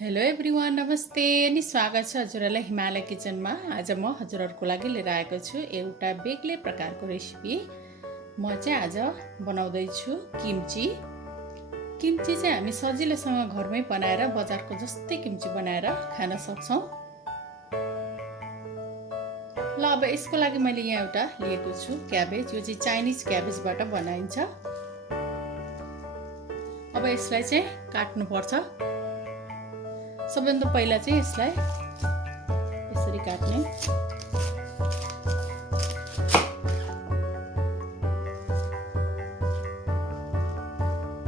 Hello everyone, नमस्ते अनि स्वागत छ हजुरहरूलाई हिमालय किचनमा। आज म हजुरहरूको लागि लिएर आएको छु एउटा बेग्लै प्रकारको रेसिपी। म चाहिँ आज बनाउँदैछु किम्ची। किम्ची चाहिँ हामी सजिलैसँग घरमै बनाएर बजारको जस्तै किम्ची बनाएर खान सक्छौँ। ल अब यसको लागि मैले यहाँ एउटा लिएको छु क्याबेज। यो चाहिँ चाइनिज क्याबेजबाट बनाइन्छ। अब यसलाई चाहिँ काट्नुपर्छ। सबैभन्दा पहिला चाहिँ यसलाई यसरी काट्ने।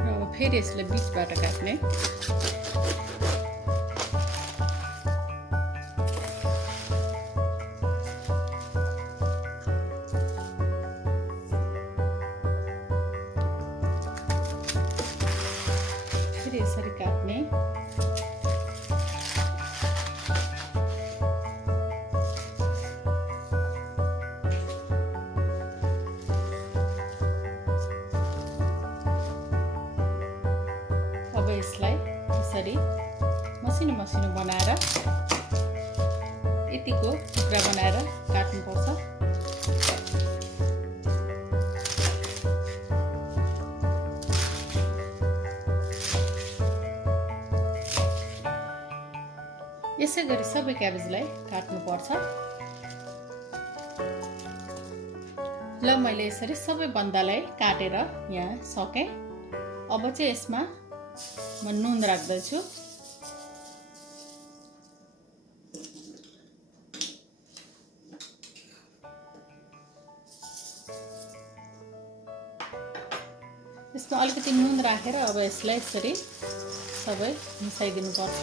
र अब फेरि यसलाई बीचबाट काट्ने। फेरि यसरी काट्ने। अब यसलाई यसरी मसिनो मसिनो बनाएर यतिको टुक्रा बनाएर काट्नुपर्छ। यसै गरी सबै क्याबेजलाई काट्नुपर्छ। ल मैले यसरी सबै बन्दालाई काटेर यहाँ सकेँ। अब चाहिँ यसमा म नुन राख्दैछु। यसमा अलिकति नुन राखेर अब यसलाई यसरी सबै मिसाइदिनुपर्छ।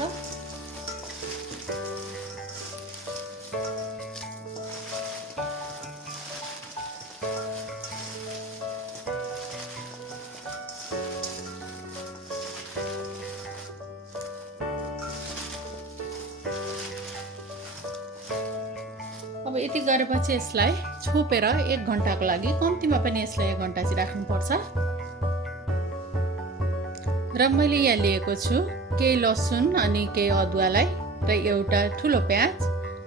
अब यति गरेपछि यसलाई छोपेर 1 घन्टाको लागि, कम्तीमा पनि यसलाई 1 घन्टा चाहिँ राख्नुपर्छ। र मैले यहाँ लिएको छु केही लसुन अनि केही अदुवालाई र एउटा ठुलो प्याज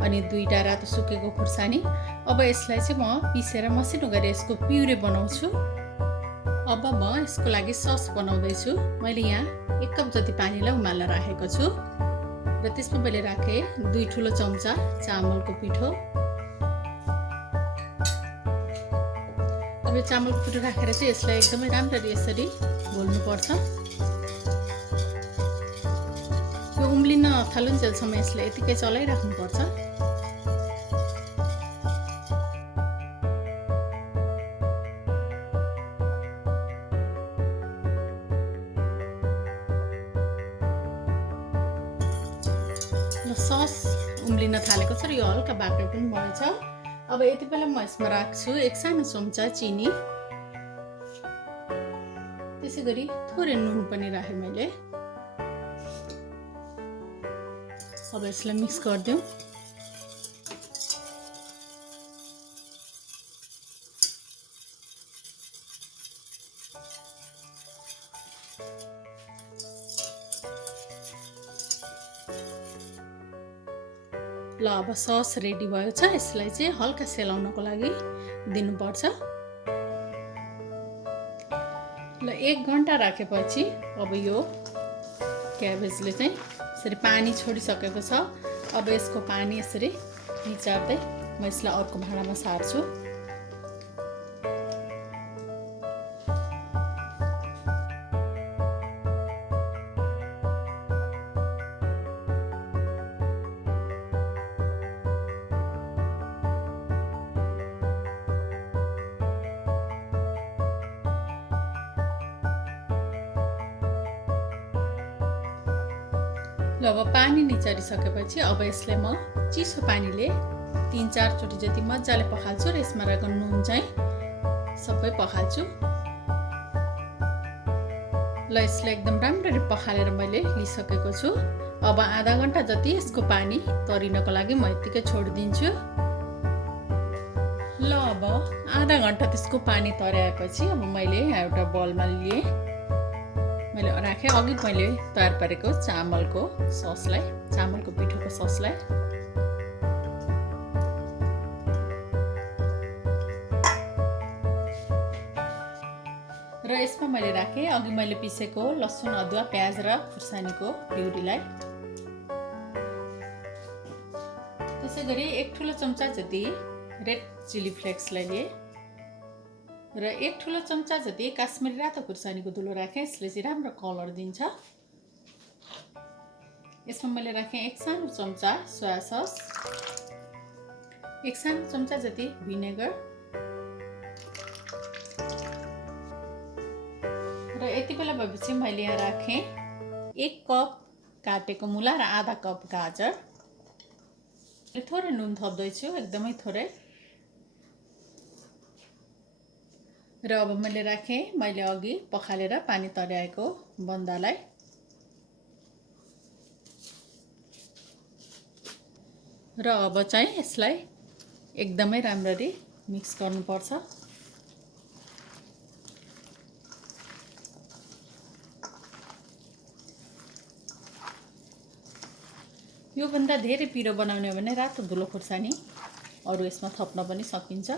अनि 2टा रातो सुकेको खुर्सानी। अब यसलाई चाहिँ म पिसेर मसिनो गरी यसको प्युरे बनाउँछु। अब म यसको लागि सस बनाउँदैछु। मैले यहाँ 1 कप जति पानीलाई उमाल्न राखेको छु र त्यसमा मैले राखेँ 2 ठुलो चम्चा चामलको पिठो। अब यो चामलको पिठो राखेर चाहिँ यसलाई एकदमै राम्ररी यसरी घोल्नुपर्छ। यो उम्लिन थालुन्जेलसम्म यसलाई यतिकै चलाइराख्नुपर्छ। सस उम्लिन थालेको छ र यो हल्का बाक्लो पनि भएछ। अब यति बेला म यसमा राख्छु 1 सानो चम्चा चिनी। त्यसै गरी थोरै नुन पनि राखेँ मैले। अब यसलाई मिक्स गरिदिउँ। ल अब सस रेडी भयो छ। यसलाई चाहिँ हल्का सेलाउनको लागि दिनुपर्छ। ल 1 घन्टा राखेपछि अब यो क्याबेजले चाहिँ यसरी पानी छोडिसकेको छ। अब यसको पानी यसरी निचार्दै म यसलाई अर्को भाँडामा सार्छु। ल अब पानी निचारिसकेपछि अब यसलाई म चिसो पानीले 3-4 चोटि जति मजाले पखाल्छु र यसमा रहेको नुन चाहिँ सबै पखाल्छु। ल यसलाई एकदम राम्ररी पखालेर मैले लिइसकेको छु। अब आधा घन्टा जति यसको पानी तरिनको लागि म यतिकै छोडिदिन्छु। ल अब आधा घन्टा त्यसको पानी तराएपछि अब मैले एउटा बलमा लिएँ। मैले राखेँ अघि मैले तयार पारेको चामलको ससलाई, चामलको पिठोको ससलाई। र यसमा मैले राखेँ अघि मैले पिसेको लसुन, अदुवा, प्याज र खुर्सानीको प्युरीलाई। त्यसैगरी 1 ठुलो चम्चा जति रेड चिली फ्लेक्सलाई लिए र 1 ठुलो चम्चा जति काश्मिरी रातो खुर्सानीको धुलो राखेँ। यसले चाहिँ राम्रो कलर दिन्छ। यसमा मैले राखेँ 1 सानो चम्चा सोया सस, 1 सानो चम्चा जति भिनेगर र यति बेला भएपछि मैले यहाँ राखेँ 1 कप काटेको मुला र आधा कप गाजर। थोरै नुन थप्दैछु, एकदमै थोरै। र अब मैले राखेँ मैले अघि पखालेर पानी तर्याएको बन्दालाई। र अब चाहिँ यसलाई एकदमै राम्ररी मिक्स गर्नुपर्छ। यो भन्दा धेरै पिरो बनाउने हो भने रातो धुलो खुर्सानी अरु यसमा थप्न पनि सकिन्छ।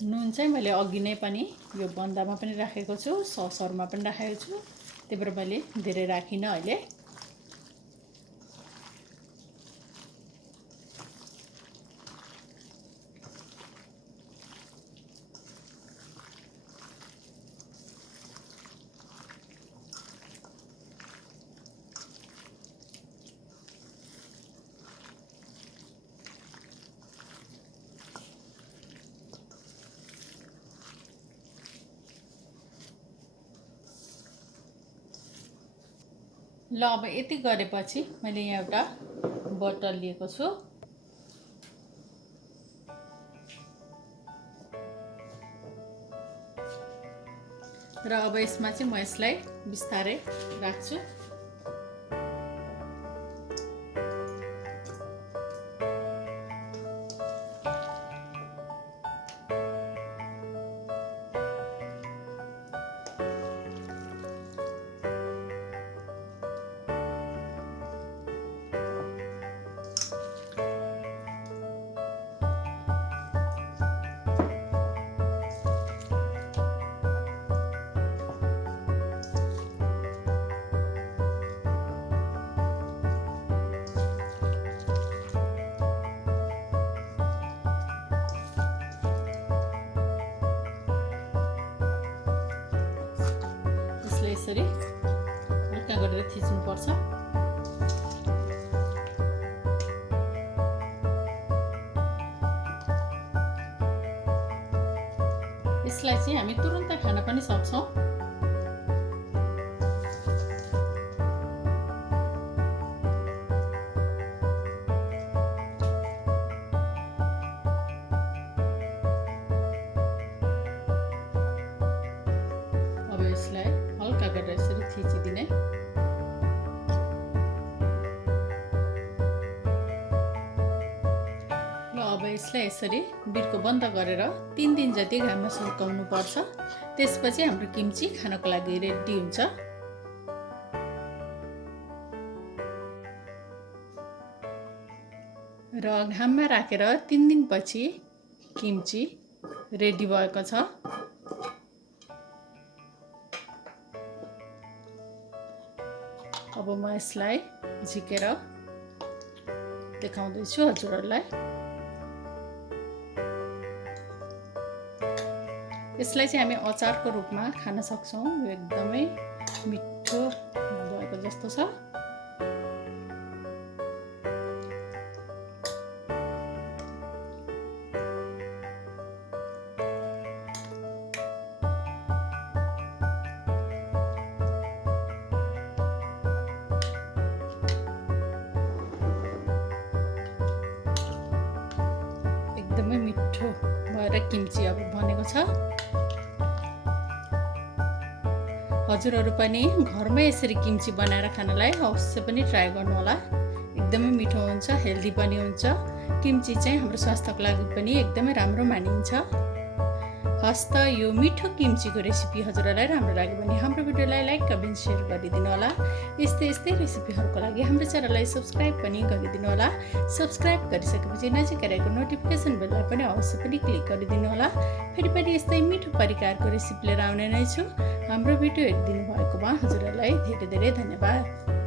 नुन चाहिँ मैले अघि नै पनि यो बन्दामा पनि राखेको छु, ससहरुमा पनि राखेको छु, त्यही भएर मैले धेरै राखिन अहिले। ल अब यति गरेपछि मैले यहाँ एउटा बटल लिएको छु। र अब यसमा चाहिँ म यसलाई बिस्तारै राख्छु। यसरी हल्का गरेर थिच्नु पर्छ। यसलाई चाहिँ हामी तुरुन्तै खान पनि सक्छौं। अब यसलाई हल्का गरेर यसरी थिचिदिने। ल अब यसलाई यसरी बिर्को बन्द गरेर 3 दिन जति घाममा सुकाउनु पर्छ। त्यसपछि हाम्रो किम्ची खानको लागि रेडी हुन्छ। र घाममा राखेर 3 दिनपछि किम्ची रेडी भएको छ। अब म यसलाई झिकेर देखाउँदैछु हजुरहरुलाई। यसलाई चाहिँ हामी अचारको रूपमा खान सक्छौं। यो एकदमै मिठो भएको जस्तो छ। एकदमै मिठो भएर किम्ची अब बनेको छ। हजुरहरू पनि घरमै यसरी किम्ची बनाएर खानलाई अवश्य पनि ट्राई गर्नु होला। एकदमै मिठो हुन्छ, हेल्दी पनि हुन्छ। किम्ची चाहिँ हाम्रो स्वास्थ्यको लागि पनि एकदमै राम्रो मानिन्छ। हस् त यो मिठो किम्चीको रेसिपी हजुरहरूलाई राम्रो लाग्यो भने हाम्रो भिडियोलाई लाइक, कमेन्ट, सेयर गरिदिनु होला। यस्तै रेसिपीहरूको लागि हाम्रो च्यानललाई सब्स्क्राइब पनि गरिदिनु होला। सब्स्क्राइब गरिसकेपछि नजिकै रहेको नोटिफिकेसन बेललाई पनि अवश्य पनि क्लिक गरिदिनु होला। फेरि यस्तै मिठो परिकारको रेसिपी लिएर आउने नै छु। हाम्रो भिडियो हेरिदिनु भएकोमा हजुरहरूलाई धेरै धेरै धन्यवाद।